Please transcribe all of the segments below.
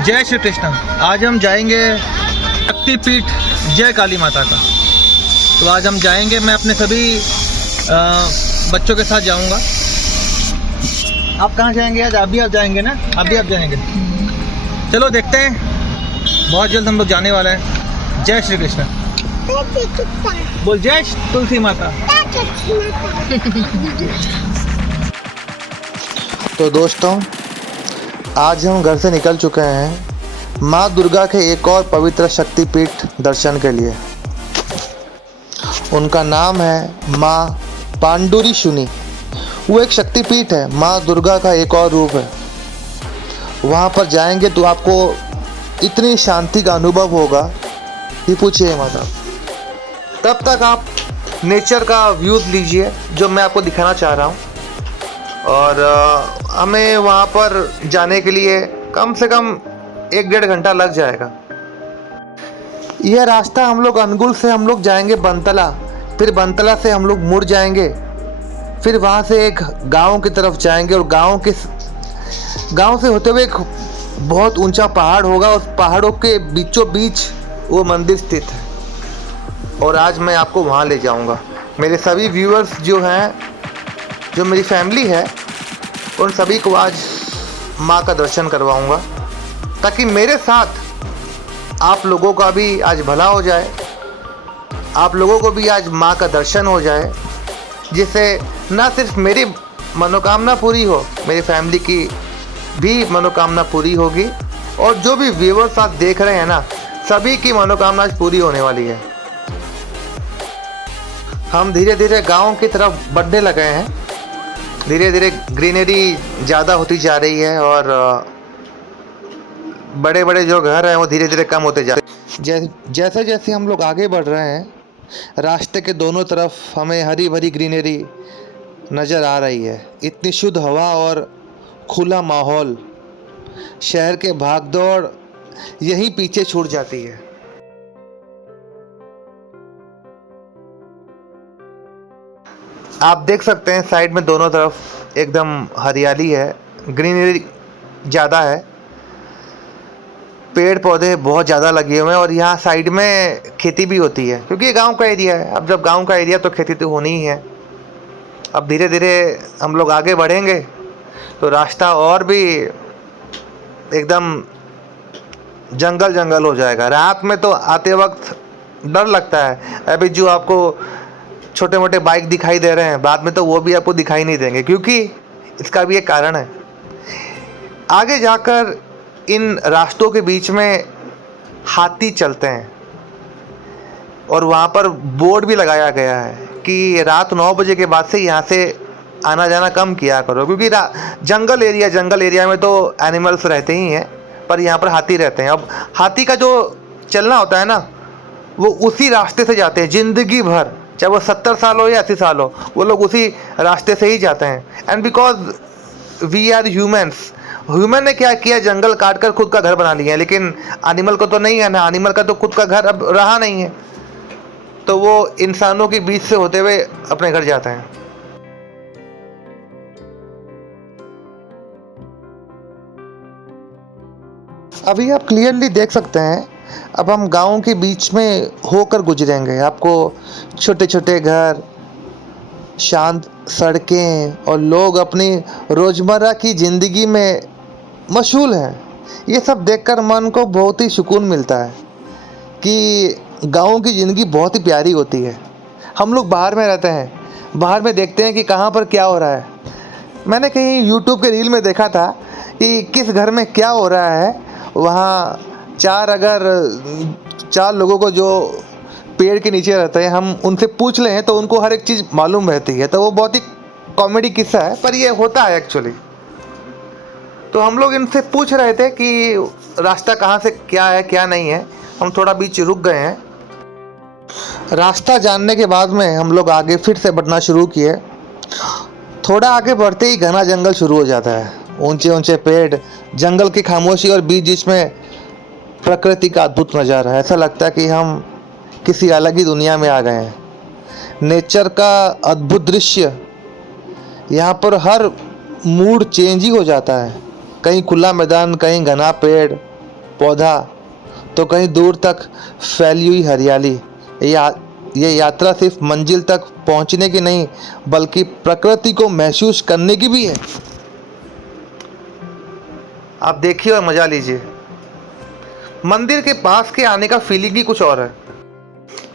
जय श्री कृष्ण। आज हम जाएंगे शक्तिपीठ जय काली माता का। तो आज हम जाएंगे, मैं अपने सभी बच्चों के साथ जाऊंगा। आप कहाँ जाएंगे आज? अभी आप जाएंगे ना? अभी आप जाएंगे। चलो देखते हैं, बहुत जल्द हम लोग जाने वाले हैं। जय श्री कृष्ण। बोल जय तुलसी माता। तो दोस्तों, आज हम घर से निकल चुके हैं माँ दुर्गा के एक और पवित्र शक्तिपीठ दर्शन के लिए। उनका नाम है माँ पांडुरीशुनी। वो एक शक्तिपीठ है, माँ दुर्गा का एक और रूप है। वहाँ पर जाएंगे तो आपको इतनी शांति का अनुभव होगा कि पूछिए माता। तब तक आप नेचर का व्यूज़ लीजिए जो मैं आपको दिखाना चाह रहा हूँ। और हमें वहाँ पर जाने के लिए कम से कम 1-1.5 घंटा लग जाएगा। यह रास्ता हम लोग अनुगुल से हम लोग जाएंगे बनतला, फिर बनतला से हम लोग मुड़ जाएंगे, फिर वहाँ से एक गांव की तरफ जाएंगे और गांव से होते हुए एक बहुत ऊंचा पहाड़ होगा। उस पहाड़ों के बीचों बीच वो मंदिर स्थित है और आज मैं आपको वहाँ ले जाऊँगा। मेरे सभी व्यूअर्स जो हैं, जो मेरी फैमिली है, उन सभी को आज माँ का दर्शन करवाऊँगा ताकि मेरे साथ आप लोगों का भी आज भला हो जाए, आप लोगों को भी आज माँ का दर्शन हो जाए, जिससे ना सिर्फ मेरी मनोकामना पूरी हो, मेरी फैमिली की भी मनोकामना पूरी होगी और जो भी व्यूअर्स आप देख रहे हैं ना, सभी की मनोकामना पूरी होने वाली है। हम धीरे धीरे गांव की तरफ बढ़ने लगे हैं। धीरे धीरे ग्रीनरी ज़्यादा होती जा रही है और बड़े बड़े जो घर हैं वो धीरे धीरे कम होते जा रहे हैं। जैसे जैसे हम लोग आगे बढ़ रहे हैं, रास्ते के दोनों तरफ हमें हरी भरी ग्रीनरी नज़र आ रही है। इतनी शुद्ध हवा और खुला माहौल, शहर के भागदौड़ यहीं पीछे छूट जाती है। आप देख सकते हैं साइड में दोनों तरफ एकदम हरियाली है, ग्रीनरी ज़्यादा है, पेड़ पौधे बहुत ज़्यादा लगे हुए हैं और यहाँ साइड में खेती भी होती है क्योंकि ये गांव का एरिया है। अब जब गांव का एरिया तो खेती तो होनी ही है। अब धीरे धीरे हम लोग आगे बढ़ेंगे तो रास्ता और भी एकदम जंगल जंगल हो जाएगा। रात में तो आते वक्त डर लगता है। अभी जो आपको छोटे मोटे बाइक दिखाई दे रहे हैं, बाद में तो वो भी आपको दिखाई नहीं देंगे क्योंकि इसका भी एक कारण है। आगे जाकर इन रास्तों के बीच में हाथी चलते हैं और वहाँ पर बोर्ड भी लगाया गया है कि रात 9 बजे के बाद से यहाँ से आना जाना कम किया करो क्योंकि जंगल एरिया में तो एनिमल्स रहते ही हैं, पर यहाँ पर हाथी रहते हैं। अब हाथी का जो चलना होता है ना, वो उसी रास्ते से जाते हैं ज़िंदगी भर, चाहे वो 70 साल हो या 80 साल हो, वो लोग उसी रास्ते से ही जाते हैं। And because we are humans, human ने क्या किया, जंगल काट कर खुद का घर बना लिया है, लेकिन एनिमल को तो नहीं है ना, एनिमल का तो खुद का घर अब रहा नहीं है, तो वो इंसानों के बीच से होते हुए अपने घर जाते हैं। अभी आप क्लियरली देख सकते हैं, अब हम गांव के बीच में होकर गुजरेंगे। आपको छोटे छोटे घर, शांत सड़कें और लोग अपनी रोज़मर्रा की ज़िंदगी में मशगूल हैं। ये सब देखकर मन को बहुत ही सुकून मिलता है कि गाँव की ज़िंदगी बहुत ही प्यारी होती है। हम लोग बाहर में रहते हैं, बाहर में देखते हैं कि कहाँ पर क्या हो रहा है। मैंने कहीं यूट्यूब के रील में देखा था कि किस घर में क्या हो रहा है, वहाँ चार लोगों को जो पेड़ के नीचे रहते हैं, हम उनसे पूछ लें तो उनको हर एक चीज़ मालूम रहती है। तो वो बहुत ही कॉमेडी किस्सा है, पर ये होता है एक्चुअली। तो हम लोग इनसे पूछ रहे थे कि रास्ता कहाँ से क्या है क्या नहीं है। हम थोड़ा बीच रुक गए हैं। रास्ता जानने के बाद में हम लोग आगे फिर से बढ़ना शुरू किए। थोड़ा आगे बढ़ते ही घना जंगल शुरू हो जाता है, ऊंचे ऊंचे पेड़, जंगल की खामोशी और बीच बीच में प्रकृति का अद्भुत नज़ारा है। ऐसा लगता है कि हम किसी अलग ही दुनिया में आ गए हैं। नेचर का अद्भुत दृश्य, यहाँ पर हर मूड चेंज ही हो जाता है। कहीं खुला मैदान, कहीं घना पेड़, पौधा, तो कहीं दूर तक फैली हुई हरियाली। ये यात्रा सिर्फ मंजिल तक पहुंचने की नहीं, बल्कि प्रकृति को महसूस करने की भी है। आप देखिए और मजा लीजिए। मंदिर के पास के आने का फीलिंग ही कुछ और है।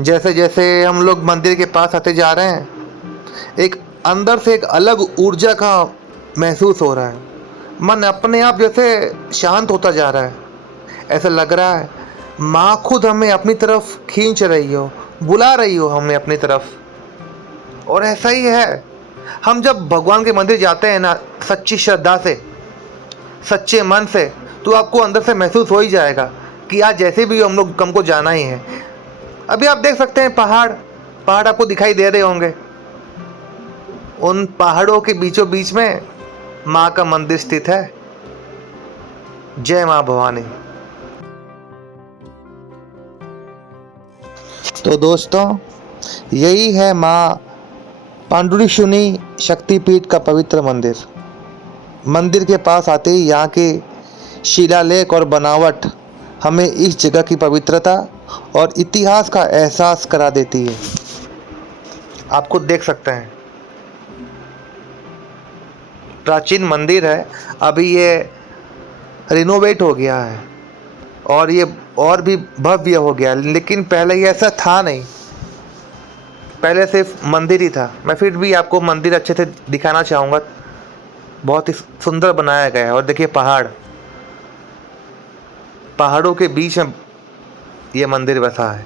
जैसे जैसे हम लोग मंदिर के पास आते जा रहे हैं, एक अंदर से एक अलग ऊर्जा का महसूस हो रहा है। मन अपने आप जैसे शांत होता जा रहा है। ऐसा लग रहा है माँ खुद हमें अपनी तरफ खींच रही हो, बुला रही हो हमें अपनी तरफ। और ऐसा ही है, हम जब भगवान के मंदिर जाते हैं ना, सच्ची श्रद्धा से, सच्चे मन से, तो आपको अंदर से महसूस हो ही जाएगा कि आज जैसे भी हम लोग हमको जाना ही है। अभी आप देख सकते हैं पहाड़ आपको दिखाई दे रहे होंगे। उन पहाड़ों के बीचों बीच में माँ का मंदिर स्थित है। जय माँ भवानी। तो दोस्तों, यही है माँ पांडुरीशुनी शक्तिपीठ का पवित्र मंदिर। मंदिर के पास आते ही यहाँ के शिलालेख और बनावट हमें इस जगह की पवित्रता और इतिहास का एहसास करा देती है। आप खुद देख सकते हैं, प्राचीन मंदिर है, अभी ये रिनोवेट हो गया है और ये और भी भव्य हो गया, लेकिन पहले ये ऐसा था नहीं। पहले सिर्फ मंदिर ही था। मैं फिर भी आपको मंदिर अच्छे से दिखाना चाहूँगा। बहुत ही सुंदर बनाया गया है। और देखिए पहाड़ों के बीच में ये मंदिर बसा है।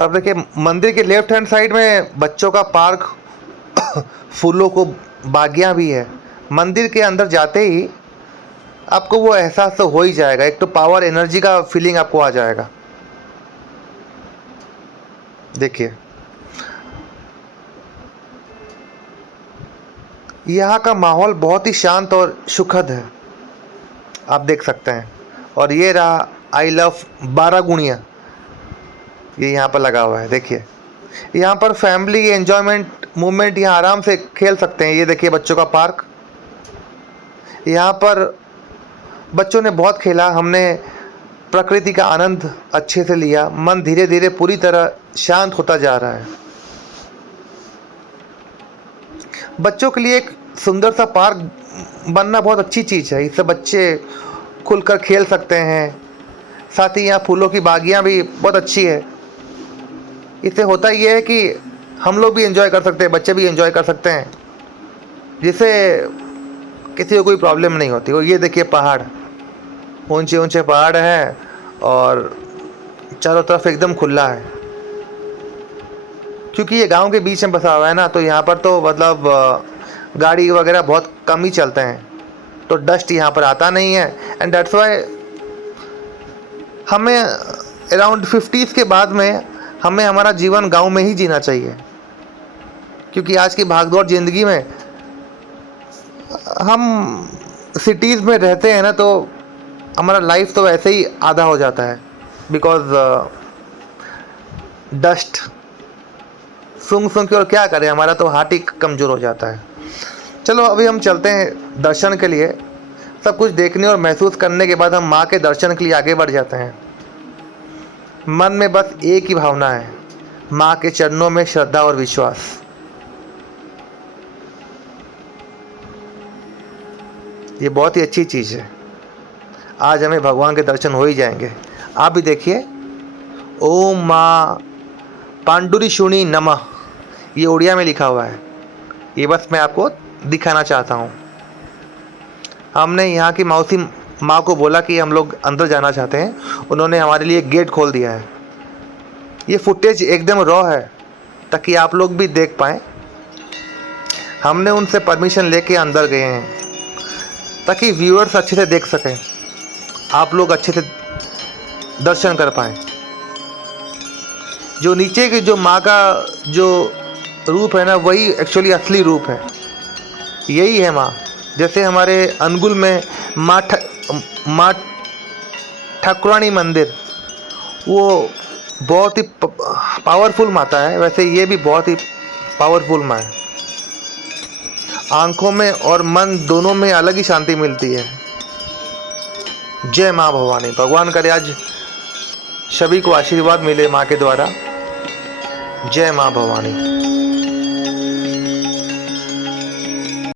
अब देखिए मंदिर के लेफ्ट हैंड साइड में बच्चों का पार्क, फूलों को बागियाँ भी है। मंदिर के अंदर जाते ही आपको वो एहसास तो हो ही जाएगा। एक तो पावर एनर्जी का फीलिंग आपको आ जाएगा। देखिए यहाँ का माहौल बहुत ही शांत और सुखद है, आप देख सकते हैं। और ये रहा आई लव बारागुणिया, ये यहाँ पर लगा हुआ है। देखिए यहाँ पर फैमिली एंजॉयमेंट मूवमेंट यहाँ आराम से खेल सकते हैं। ये देखिए बच्चों का पार्क, यहाँ पर बच्चों ने बहुत खेला। हमने प्रकृति का आनंद अच्छे से लिया। मन धीरे धीरे पूरी तरह शांत होता जा रहा है। बच्चों के लिए एक सुंदर सा पार्क बनना बहुत अच्छी चीज़ है। इससे बच्चे खुलकर खेल सकते हैं। साथ ही यहाँ फूलों की बागियाँ भी बहुत अच्छी है। इससे होता ये है कि हम लोग भी एंजॉय कर सकते हैं, बच्चे भी एंजॉय कर सकते हैं, जिससे किसी को कोई प्रॉब्लम नहीं होती। और ये देखिए पहाड़, ऊंचे ऊंचे पहाड़ हैं और चारों तरफ एकदम खुला है। क्योंकि ये गांव के बीच में बसा हुआ है ना, तो यहाँ पर तो मतलब गाड़ी वगैरह बहुत कम ही चलते हैं, तो डस्ट यहाँ पर आता नहीं है। एंड दैट्स वाई हमें अराउंड 50s के बाद में हमें हमारा जीवन गांव में ही जीना चाहिए। क्योंकि आज की भागदौड़ ज़िंदगी में हम सिटीज़ में रहते हैं ना, तो हमारा लाइफ तो वैसे ही आधा हो जाता है। बिकॉज डस्ट सूंघ के, और क्या करें, हमारा तो हार्ट ही कमज़ोर हो जाता है। चलो अभी हम चलते हैं दर्शन के लिए। सब कुछ देखने और महसूस करने के बाद हम माँ के दर्शन के लिए आगे बढ़ जाते हैं। मन में बस एक ही भावना है, माँ के चरणों में श्रद्धा और विश्वास। ये बहुत ही अच्छी चीज़ है। आज हमें भगवान के दर्शन हो ही जाएंगे। आप भी देखिए, ओम माँ पांडुरीशुनी नमः, ये उड़िया में लिखा हुआ है। ये बस मैं आपको दिखाना चाहता हूँ। हमने यहाँ की मौसी माँ को बोला कि हम लोग अंदर जाना चाहते हैं। उन्होंने हमारे लिए गेट खोल दिया है। ये फुटेज एकदम रॉ है ताकि आप लोग भी देख पाएँ। हमने उनसे परमिशन लेके अंदर गए हैं ताकि व्यूअर्स अच्छे से देख सकें, आप लोग अच्छे से दर्शन कर पाएँ। जो नीचे की जो माँ का जो रूप है ना, वही एक्चुअली असली रूप है। यही है माँ। जैसे हमारे अनुगुल में माँ ठाकुरानी मंदिर, वो बहुत ही पावरफुल माता है, वैसे ये भी बहुत ही पावरफुल माँ है। आंखों में और मन दोनों में अलग ही शांति मिलती है। जय माँ भवानी। भगवान करे आज सभी को आशीर्वाद मिले माँ के द्वारा। जय माँ भवानी।